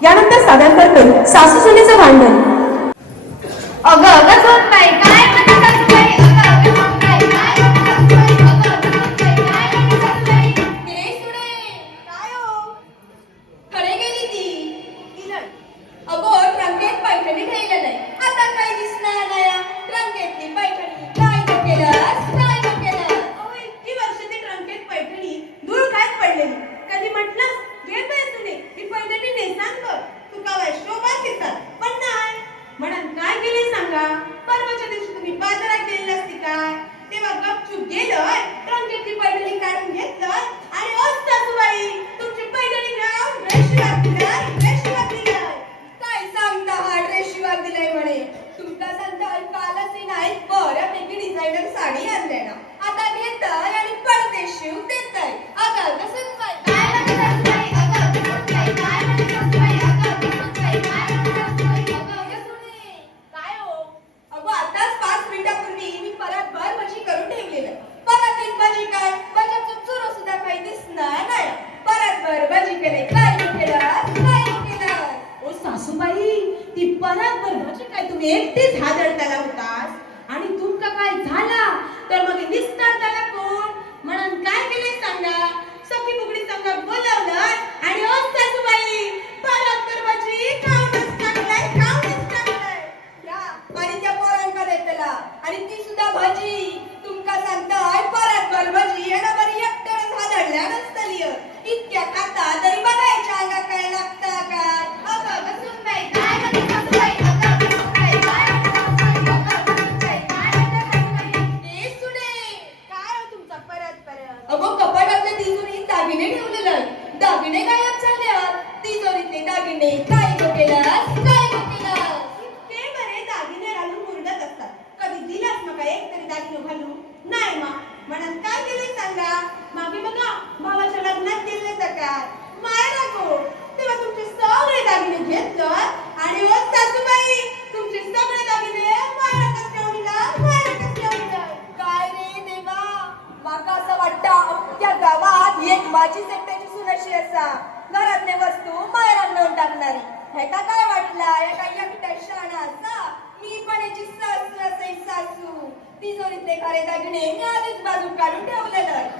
यानंतर सादर करते सासू सुनेचं भांडण अगं अगं काय म्हणते सासूबाई अगं अगं काय म्हणते सासूबाई अगं अगं काय म्हणते सासूबाई हे सुने कडे गेली ती अगं पैठणी ठेवलं नाही आता काय दिसणार नाही पैठणी इतक्या खाता तरी बघा दागिने ठेवलेलं दागिने गायब झाले तिजोरीतले दागिने काय गो केलास? काय गो केलास? ते बरे दागिने घालून मुरडत असतात. कधी दिलास मग एक तरी दागिने घालून? नाही मा. म्हणून काय केले सांगा? मागे बघा भावाच्या लग्नात गेले तर काय मायरा गो तेव्हा तुमचे सगळे दागिने घेतलं आणि ओ सासूबाई तुमचे सगळे दागिने मायरा कसल्या उडीला मायरा कसल्या उडीला काय रे देवा? माका असं वाटतं अख्ख्या गावात एक माझी सेक्टाची कशी असा. घरातले वस्तू बाहेर आणून टाकणारी. हेका काय वाटला? एका एकट्या शाणा असा मी पण याची सासू असे सासू. तिजोरीतले खरे दागिने मी आधीच बाजू काढून ठेवलेलं आणि